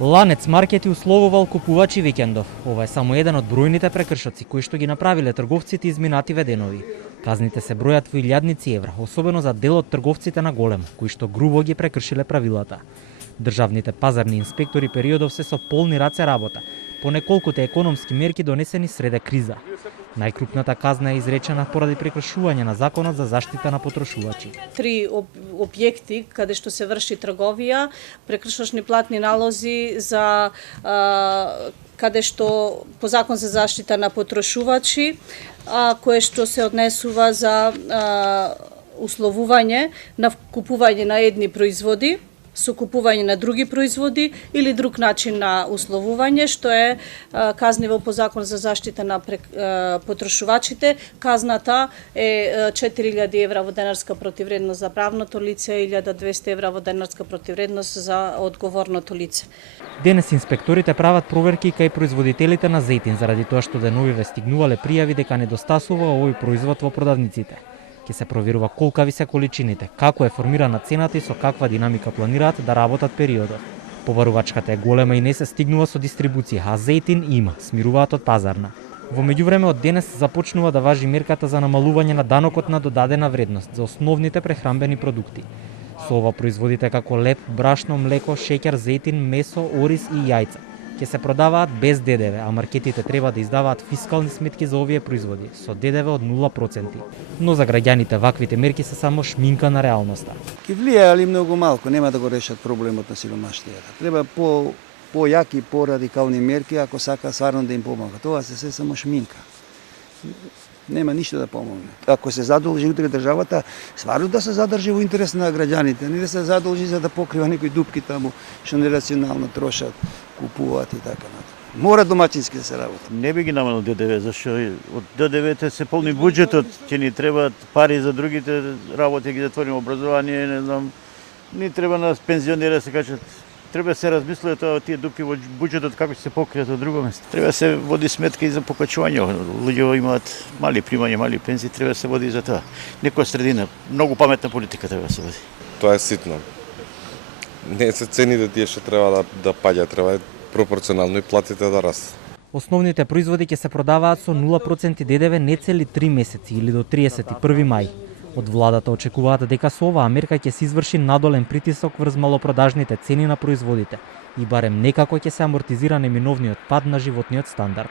Ланец маркети условувал купувачи викендов. Ова е само еден од бројните прекршоци кои што ги направиле трговците изминативе денови. Казните се бројат во илјадници евра, особено за дел од трговците на голем, кои што грубо ги прекршиле правилата. Државните пазарни инспектори периодов се со полни раце работа, по неколкуте економски мерки донесени среде криза. Најкрупната казна е изречена поради прекршување на Законот за заштита на потрошувачи. 3 објекти каде што се врши трговија, прекршочни платни налози за каде што по Закон за заштита на потрошувачи, кое што се однесува за условување на купување на едни производи со купување на други производи или друг начин на условување, што е казниво по Закон за заштита на потрошувачите. Казната е 4000 евра во денарска противредност за правното лице, 1200 евра во денарска противредност за одговорното лице. Денес инспекторите прават проверки кај производителите на зејтин, заради тоа што деновиве стигнувале пријави дека недостасува овој производ во продавниците. Ќе се проверува колкави се количините, како е формирана цената и со каква динамика планираат да работат периодот. Побарувачката е голема и не се стигнува со дистрибуција, а зејтин има, смируваат од пазарна. Во меѓувреме од денес започнува да важи мерката за намалување на данокот на додадена вредност за основните прехранбени продукти. Со ова производите како леп, брашно, млеко, шеќер, зејтин, месо, ориз и јајца ќе се продаваат без ДДВ, а маркетите треба да издаваат фискални сметки за овие производи со ДДВ од 0%. Но за граѓаните ваквите мерки се само шминка на реалноста. Ке влијае, али многу малку, нема да го решат проблемот на сиромаштијата. Треба појаки, порадикални мерки ако сака стварно да им помага. Тоа се само шминка. Нема ништо да помогне. Ако се задолжи утре државата, стварно да се задржи во интерес на граѓаните, не да се задолжи за да покрива некои дупки таму што нерационално трошат, купуваат и така натаму. Мора домаќински да се работи. Не би ги намалил ДДВ, зашто од ДДВ се полни буџетот, ќе ни требаат пари за другите работи, ги затворим образование, не знам, ни треба на пензионери се кажат. Треба се размислува тоа тие дупки во буџетот како ќе се покријат од друго место. Треба се води сметка и за покачување. Луѓе имаат мали примања, мали пензии, треба се води и за тоа. Некоја средина, многу паметна политика треба да се води. Тоа е ситно. Не се цените тие што треба да паѓа, треба пропорционално и платите да растат. Основните производи ќе се продаваат со 0% ДДВ не цели 3 месеци или до 31 мај. Од владата очекуваат дека со оваа мерка ќе се изврши надолен притисок врз малопродажните цени на производите и барем некако ќе се амортизира неминовниот пад на животниот стандард.